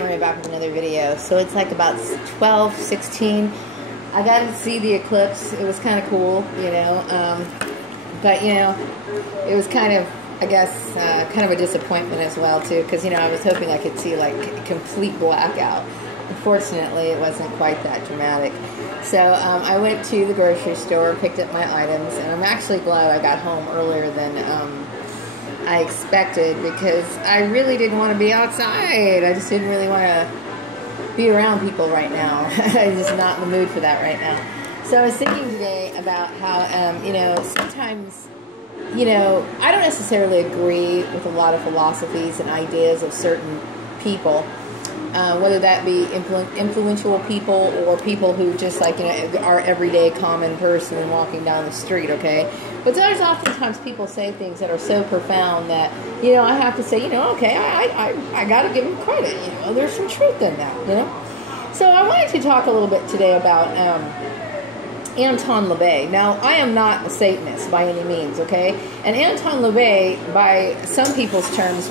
Maria back with another video. So it's like about 12, 16. I got to see the eclipse. It was kind of cool, you know. But, you know, it was kind of, I guess, kind of a disappointment as well, too. Because, you know, I was hoping I could see, like, a complete blackout. Unfortunately, it wasn't quite that dramatic. So I went to the grocery store, picked up my items, and I'm actually glad I got home earlier than I expected, because I really didn't want to be outside. I just didn't really want to be around people right now. I'm just not in the mood for that right now. So I was thinking today about how, you know, sometimes, you know, I don't necessarily agree with a lot of philosophies and ideas of certain people. Whether that be influential people or people who just, like, you know, are everyday common person walking down the street, okay? But there's oftentimes people say things that are so profound that, you know, I have to say, you know, okay, I got to give them credit, you know, there's some truth in that, you know? So I wanted to talk a little bit today about Anton LaVey. Now, I am not a Satanist by any means, okay? And Anton LaVey, by some people's terms,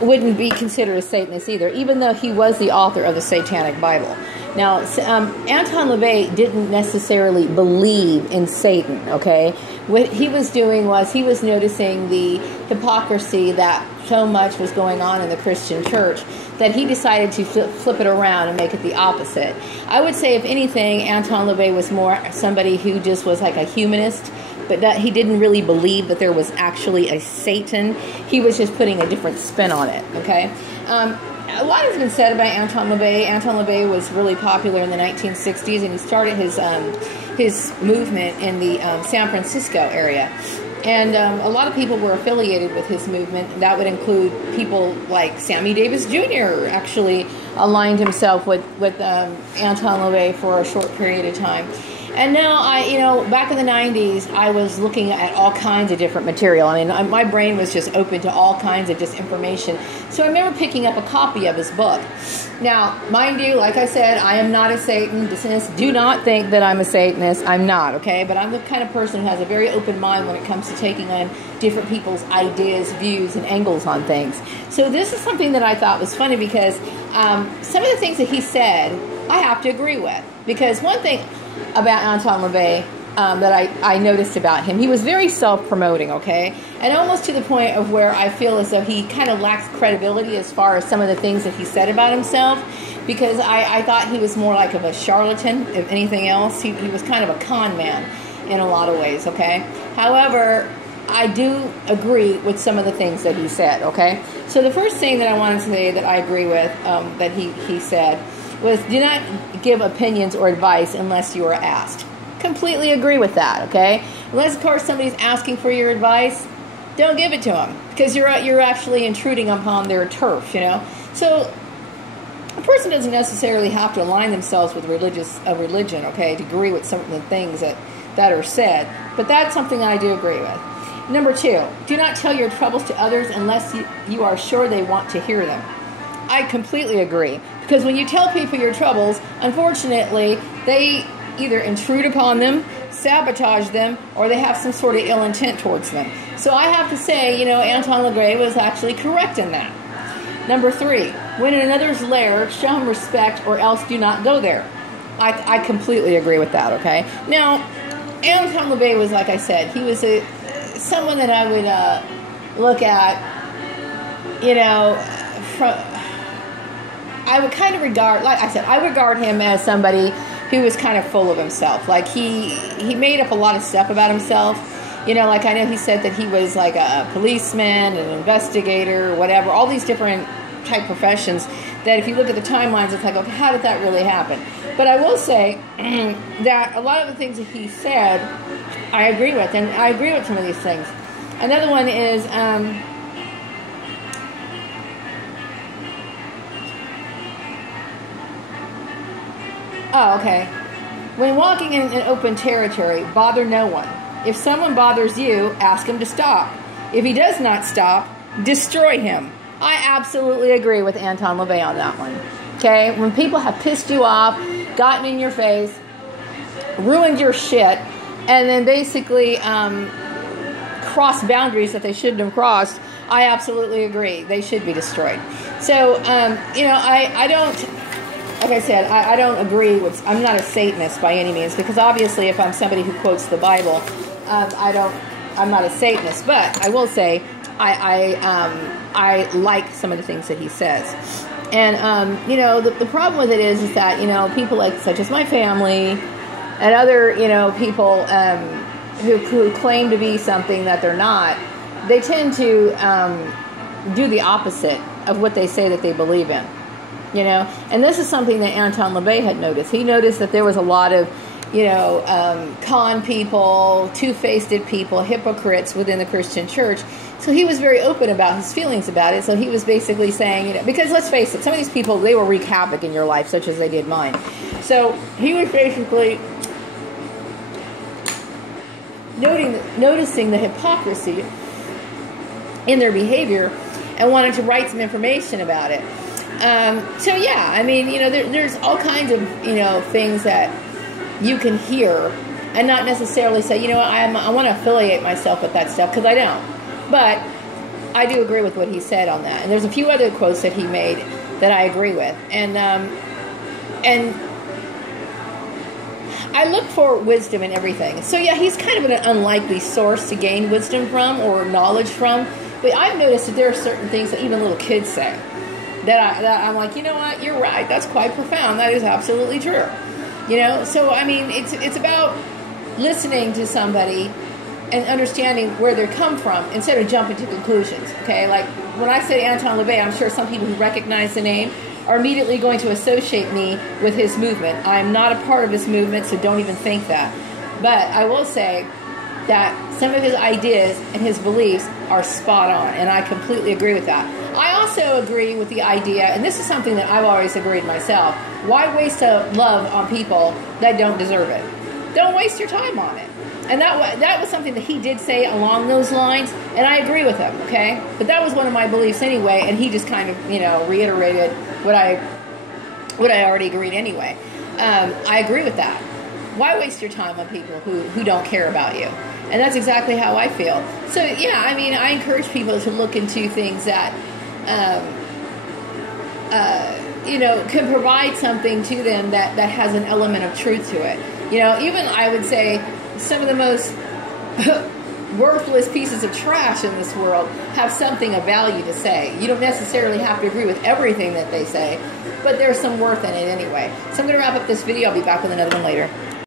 wouldn't be considered a Satanist either, even though he was the author of the Satanic Bible. Now, Anton LaVey didn't necessarily believe in Satan, okay? What he was doing was he was noticing the hypocrisy that so much was going on in the Christian church that he decided to flip it around and make it the opposite. I would say, if anything, Anton LaVey was more somebody who just was like a humanist, but that he didn't really believe that there was actually a Satan. He was just putting a different spin on it, okay? A lot has been said about Anton LaVey. Anton LaVey was really popular in the 1960s, and he started his movement in the San Francisco area. And a lot of people were affiliated with his movement. That would include people like Sammy Davis Jr. actually aligned himself with Anton LaVey for a short period of time. And now, you know, back in the 90s, I was looking at all kinds of different material. I mean, my brain was just open to all kinds of just information. So I remember picking up a copy of his book. Now, mind you, like I said, I am not a Satanist. Do not think that I'm a Satanist. I'm not, okay? But I'm the kind of person who has a very open mind when it comes to taking on different people's ideas, views, and angles on things. So this is something that I thought was funny, because some of the things that he said, I have to agree with. Because one thing about Anton LaVey that I noticed about him, he was very self-promoting, okay? And almost to the point of where I feel as though he kind of lacks credibility as far as some of the things that he said about himself, because I thought he was more like of a charlatan, if anything else. He was kind of a con man in a lot of ways, okay? However, I do agree with some of the things that he said, okay? So the first thing that I wanted to say that I agree with that he said was, do not give opinions or advice unless you are asked. Completely agree with that, okay? Unless, of course, somebody's asking for your advice, don't give it to them, because you're actually intruding upon their turf, you know? So a person doesn't necessarily have to align themselves with a religion, okay, to agree with some of the things that are said. But that's something I do agree with. Number 2, do not tell your troubles to others unless you are sure they want to hear them. I completely agree. Because when you tell people your troubles, unfortunately, they either intrude upon them, sabotage them, or they have some sort of ill intent towards them. So I have to say, you know, Anton LaVey was actually correct in that. Number 3, when in another's lair, show him respect, or else do not go there. I completely agree with that, okay? Now, Anton LaVey was, like I said, he was someone that I would look at, you know, I would kind of regard, like I said, I regard him as somebody who was kind of full of himself. Like, he made up a lot of stuff about himself. You know, like, I know he said that he was like a policeman, an investigator, whatever, all these different type professions that if you look at the timelines, it's like, okay, how did that really happen? But I will say that a lot of the things that he said, I agree with, and I agree with some of these things. Another one is, oh, okay. When walking in an open territory, bother no one. If someone bothers you, ask him to stop. If he does not stop, destroy him. I absolutely agree with Anton LaVey on that one. Okay? When people have pissed you off, gotten in your face, ruined your shit, and then basically crossed boundaries that they shouldn't have crossed, I absolutely agree. They should be destroyed. So, you know, I don't, like I said, I don't agree with, I'm not a Satanist by any means, because obviously if I'm somebody who quotes the Bible, I'm not a Satanist, but I will say I like some of the things that he says. And, you know, the problem with it is that, you know, people like, such as my family and other, you know, people who claim to be something that they're not, they tend to do the opposite of what they say that they believe in, you know. And this is something that Anton LaVey had noticed. He noticed that there was a lot of, you know, con people, two-faced people, hypocrites within the Christian church. So he was very open about his feelings about it. So he was basically saying, you know, because let's face it, some of these people, they will wreak havoc in your life, such as they did mine. So he was basically noticing the hypocrisy in their behavior and wanted to write some information about it. So yeah, I mean, you know, there's all kinds of, you know, things that you can hear and not necessarily say, you know what, I want to affiliate myself with that stuff, because I don't. But I do agree with what he said on that. And there's a few other quotes that he made that I agree with. And I look for wisdom in everything. So yeah, he's kind of an unlikely source to gain wisdom from or knowledge from. But I've noticed that there are certain things that even little kids say that I'm like, you know what, you're right. That's quite profound. That is absolutely true. You know, so I mean, it's about listening to somebody and understanding where they come from instead of jumping to conclusions. Okay, like when I say Anton LaVey, I'm sure some people who recognize the name are immediately going to associate me with his movement. I'm not a part of his movement, so don't even think that. But I will say that some of his ideas and his beliefs are spot on, and I completely agree with that. I also agree with the idea, and this is something that I've always agreed myself, why waste a love on people that don't deserve it? Don't waste your time on it. And that was something that he did say along those lines, and I agree with him, okay? But that was one of my beliefs anyway, and he just kind of, you know, reiterated what I already agreed anyway. I agree with that. Why waste your time on people who don't care about you? And that's exactly how I feel. So, yeah, I mean, I encourage people to look into things that, you know, can provide something to them that has an element of truth to it. You know, even I would say some of the most worthless pieces of trash in this world have something of value to say. You don't necessarily have to agree with everything that they say, but there's some worth in it anyway. So I'm going to wrap up this video. I'll be back with another one later.